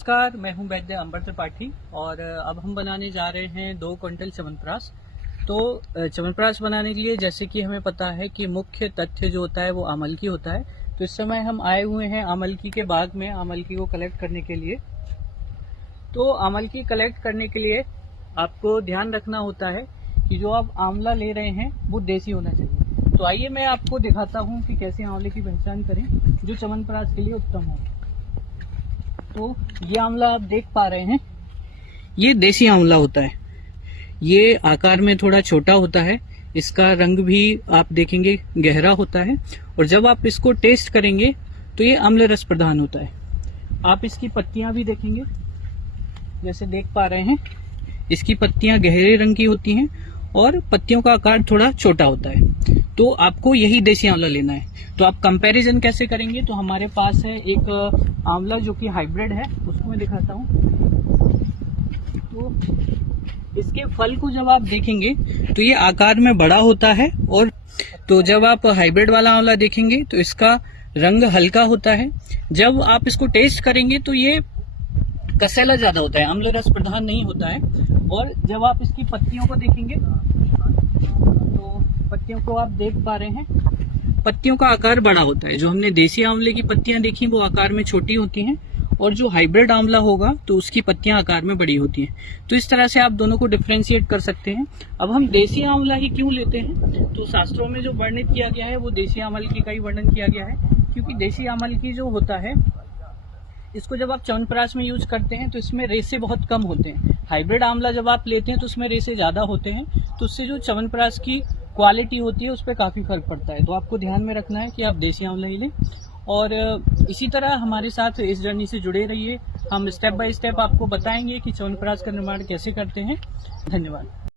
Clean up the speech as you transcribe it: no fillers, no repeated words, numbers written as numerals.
नमस्कार, मैं हूं वैद्य अंबर त्रिपाठी और अब हम बनाने जा रहे हैं 2 क्विंटल च्यवनप्राश। तो च्यवनप्राश बनाने के लिए जैसे कि हमें पता है कि मुख्य तथ्य जो होता है वो आमलकी होता है। तो इस समय हम आए हुए हैं आमलकी के बाग में आमलकी को कलेक्ट करने के लिए। तो आमलकी कलेक्ट करने के लिए आपको ध्यान रखना होता है कि जो आप आंवला ले रहे हैं वो देसी होना चाहिए। तो आइए मैं आपको दिखाता हूँ कि कैसे आंवले की पहचान करें जो च्यवनप्राश के लिए उत्तम हो। तो ये आंवला आप देख पा रहे हैं, ये देसी आंवला होता है। ये आकार में थोड़ा छोटा होता है, इसका रंग भी आप देखेंगे गहरा होता है और जब आप इसको टेस्ट करेंगे तो ये अम्ल रस प्रधान होता है। आप इसकी पत्तियां भी देखेंगे, जैसे देख पा रहे हैं इसकी पत्तियां गहरे रंग की होती हैं और पत्तियों का आकार थोड़ा छोटा होता है। तो आपको यही देसी आंवला लेना है। तो आप कंपैरिजन कैसे करेंगे, तो हमारे पास है एक आंवला जो कि हाइब्रिड है, उसको मैं दिखाता हूँ। तो इसके फल को जब आप देखेंगे तो ये आकार में बड़ा होता है और तो जब आप हाइब्रिड वाला आंवला देखेंगे तो इसका रंग हल्का होता है। जब आप इसको टेस्ट करेंगे तो ये कसेला ज्यादा होता है, अम्ल रस प्रधान नहीं होता है। और जब आप इसकी पत्तियों को देखेंगे तो पत्तियों को आप देख पा रहे हैं, पत्तियों का आकार बड़ा होता है। जो हमने देसी आंवले की पत्तियां देखी वो आकार में छोटी होती हैं और जो हाइब्रिड आंवला होगा तो उसकी पत्तियां आकार में बड़ी होती हैं। तो इस तरह से आप दोनों को डिफ्रेंशिएट कर सकते हैं। अब हम देसी आंवला ही क्यों लेते हैं, तो शास्त्रों में जो वर्णित किया गया है वो देसी आंवले का ही वर्णन किया गया है, क्योंकि देसी आंवले जो होता है इसको जब आप च्यवनप्राश में यूज करते हैं तो इसमें रेशे बहुत कम होते हैं। हाइब्रिड आंवला जब आप लेते हैं तो उसमें रेशे ज्यादा होते हैं, तो उससे जो च्यवनप्राश की क्वालिटी होती है उस पर काफी फर्क पड़ता है। तो आपको ध्यान में रखना है कि आप देसी आंवला ही लें और इसी तरह हमारे साथ इस जर्नी से जुड़े रहिए। हम स्टेप बाय स्टेप आपको बताएंगे कि च्यवनप्राश का निर्माण कैसे करते हैं। धन्यवाद।